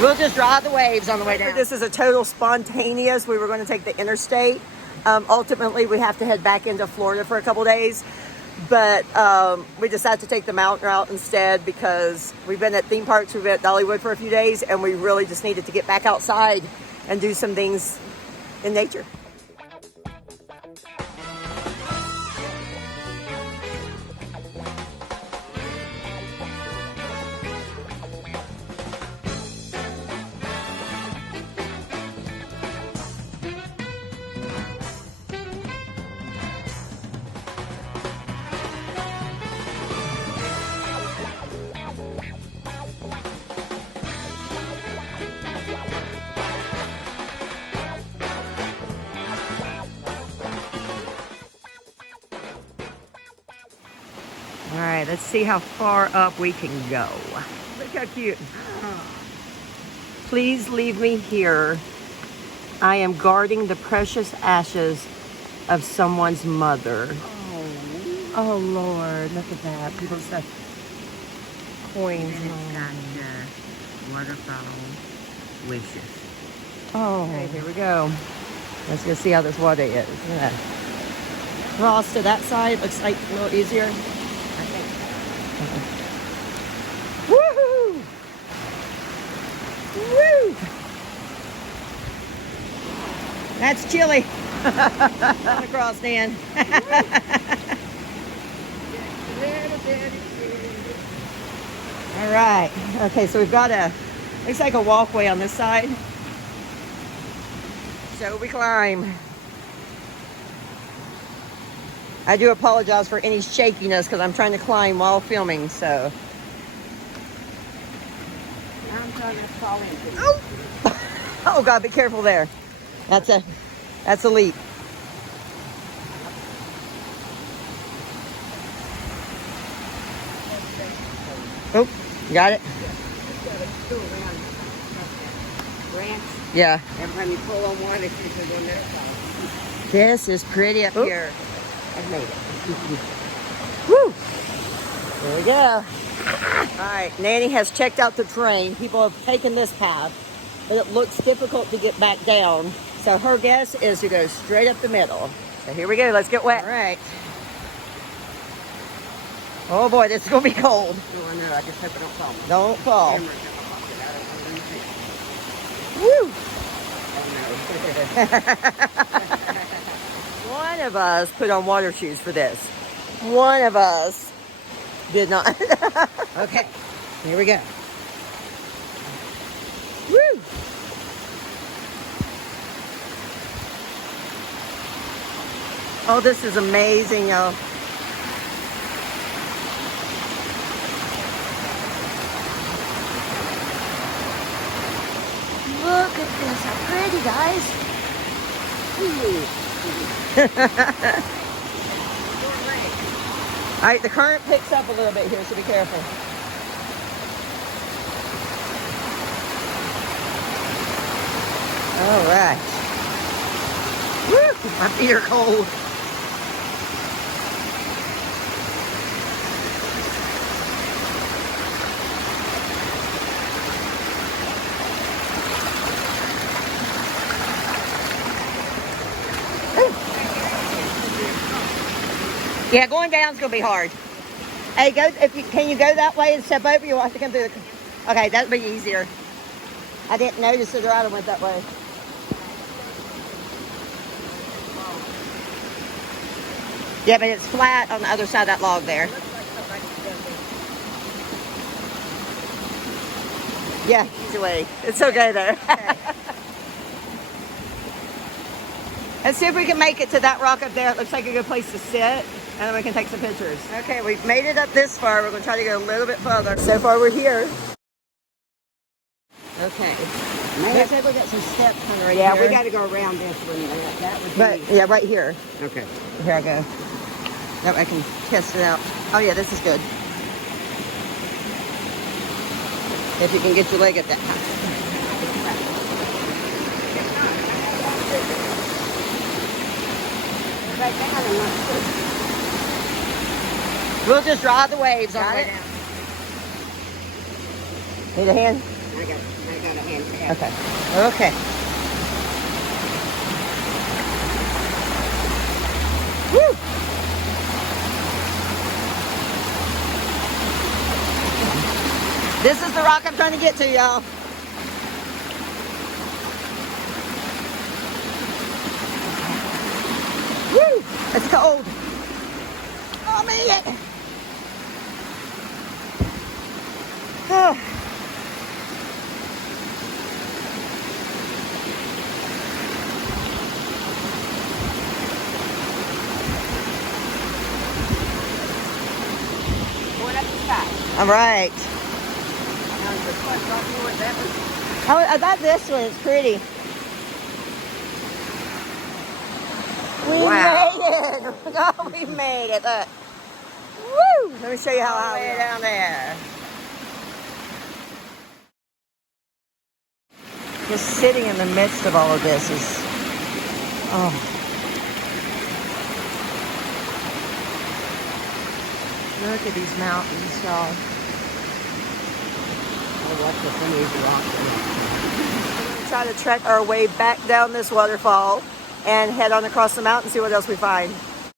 We'll just ride the waves on the way down. This is a total spontaneous. We were going to take the interstate. Ultimately, we have to head back into Florida for a couple days. But we decided to take the mountain route instead because we've been at theme parks, we've been at Dollywood for a few days, and we really just needed to get back outside and do some things in nature. All right, let's see how far up we can go. Look how cute. Please leave me here. I am guarding the precious ashes of someone's mother. Oh Lord, look at that. People stuff coins. And it's got waterfall wishes. Oh, okay, here we go. Let's go see how this water is. Yeah. Cross to that side. Looks like a little easier. Woohoo! Woo! That's chilly. Going across, Dan. All right. Okay, so we've got looks like a walkway on this side. So we climb. I do apologize for any shakiness because I'm trying to climb while filming, so. I'm trying to fall into it. Oh! Oh God, be careful there. That's a leap. Oh, got it? Yeah. Every time you pull on one, it's going to go. This is pretty up here. I've made it. Woo! There we go. All right, Nanny has checked out the terrain. People have taken this path, but it looks difficult to get back down. So her guess is to go straight up the middle. So here we go. Let's get wet. All right. Oh boy, this is gonna be cold. Oh, I know. I just hope I don't fall. Don't fall. Oh, Woo! One of us put on water shoes for this. One of us did not. Okay, here we go. Woo! Oh, this is amazing, y'all. Look at this, how pretty, guys. All right, the current picks up a little bit here, so be careful. All right. Woo! My feet are cold. Yeah, going down's gonna be hard. Hey, can you go that way and step over? You'll have to come through the. Okay, that'd be easier. I didn't notice that the rider went that way. Yeah, but it's flat on the other side of that log there. Yeah, easy way. It's okay there. Okay. Let's see if we can make it to that rock up there. It looks like a good place to sit, and then we can take some pictures. Okay, we've made it up this far. We're going to try to go a little bit further. So far, we're here. Okay. Looks like we got some steps kind of right here. Yeah, we got to go around this one. That would be... But, yeah, right here. Okay. Here I go. That way I can test it out. Oh, yeah, this is good. If you can get your leg at that time. We'll just ride the waves on the way down. Need a hand? I got a hand tap. Okay. Okay. Woo! This is the rock I'm trying to get to, y'all. Woo! It's cold. Oh, I made it. Oh. Going up the side. All right. Now, the first rock you went that one. Oh, I got this one. It's pretty. We Wow. made it. Oh, we made it. Look. Woo! Let me show you how All the high way we are. down there. Just sitting in the midst of all of this is, oh. Look at these mountains, y'all. Oh, watch this one easy rock there. We're gonna try to trek our way back down this waterfall and head on across the mountain and see what else we find.